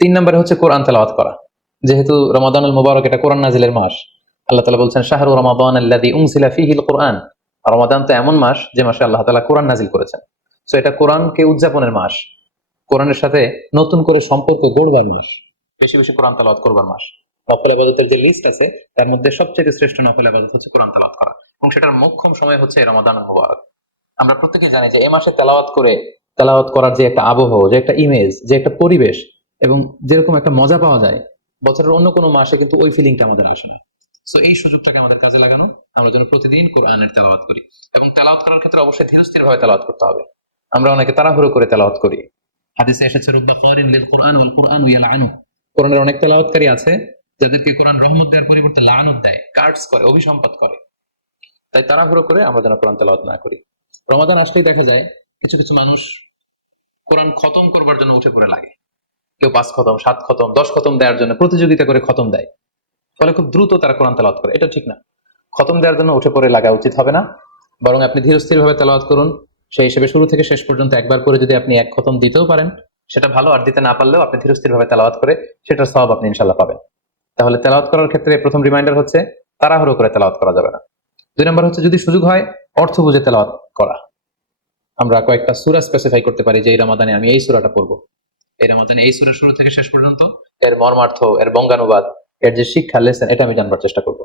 3 নম্বরে হচ্ছে কোরআন তেলাওয়াত করা। যেহেতু রমাদানুল মুবারক এটা কোরআন নাজিলের মাস, আল্লাহ তাআলা বলছেন শাহরু রমাদান আল্লাযী উনজিলা ফীহিল কুরআন। রমাদান তো এমন মাস যে মাসে আল্লাহ তাআলা কোরআন নাজিল করেছেন। সো এটা কোরআনকে উদযাপনের মাস, কোরআনের সাথে নতুন করে সম্পর্ক গড়বার মাস, বেশি বেশি কোরআন তেলাওয়াত করবার মাস। নফল ইবাদতের যে লিস্ট আছে তার মধ্যে সবচেয়ে শ্রেষ্ঠ নফল ইবাদত হচ্ছে কোরআন তেলাওয়াত করা, এবং সেটার মোক্ষম সময় হচ্ছে রমাদানুল মুবারক। আমরা প্রত্যেকে জানি যে এই মাসে তেলাওয়াত করার যে একটা আবহ, যে একটা ইমেজ, যে একটা পরিবেশ, এবং যেরকম একটা মজা পাওয়া যায় বছরের অন্য কোনো মাসে কিন্তু ওই ফিলিংটা আমাদের আসে না। সো এই সুযোগটাকে আমাদের কাজে লাগানো, আমরা যেন প্রতিদিন কোরআনের তেলাওয়াত করি, এবং তেলাওয়াত করার ক্ষেত্রে অবশ্যই ধীরস্থির ভাবে তেলাওয়াত করতে হবে। আমরা অনেকে তাড়াহুড়ো করে তেলাওয়াত করি। হাদিসে এসেছে রুব্বা কারিন লিল কুরআন ওয়াল কুরআনু ইয়ালআনু। কোরআনের অনেক তেলাওয়াতকারী আছে যাদেরকে কোরআন রহমত দেওয়ার পরিবর্তে লানত দেয়, কার্ডস করে, অভিসম্পাত করে। তাই তাড়াহুড়ো করে আমরা যেন কোরআন তেলাওয়াত না করি। রমাদান আসলেই দেখা যায় কিছু কিছু মানুষ কোরআন খতম করবার জন্য উঠে পড়ে লাগে। কেউ 5 খতম, 7 খতম, 10 খতম দেওয়ার জন্য প্রতিযোগিতা করে খতম দেয়, ফলে খুব দ্রুত তারা কোরআন তেলাওয়াত করে। এটা ঠিক না। খতম দেওয়ার জন্য উঠে পড়ে লাগা উচিত হবে না, বরং আপনি ধীরস্থির ভাবে তেলাওয়াত করুন। সেই হিসেবে শুরু থেকে শেষ পর্যন্ত একবার করে যদি আপনি 1 খতম দিতেও পারেন সেটা ভালো, আর দিতে না পারলেও আপনি ধীরস্থির ভাবে তেলাওয়াত করে সেটার সওয়াব আপনি ইনশাআল্লাহ পাবেন। তাহলে তেলাওয়াত করার ক্ষেত্রে প্রথম রিমাইন্ডার হচ্ছে তাড়াহুড়ো করে তেলাওয়াত করা যাবে না। 2 নম্বর হচ্ছে যদি সুযোগ হয় অর্থ বুঝে তেলাওয়াত করা। আমরা কয়েকটা সূরা স্পেসিফাই করতে পারি যে এই রমাদানে আমি এই সূরাটা পড়বো, এই রমাদানে এই সূরা শুরু থেকে শেষ পর্যন্ত এর মর্মার্থ, এর বঙ্গানুবাদ, এর যে শিক্ষা লেসন, এটা আমি জানবার চেষ্টা করবো।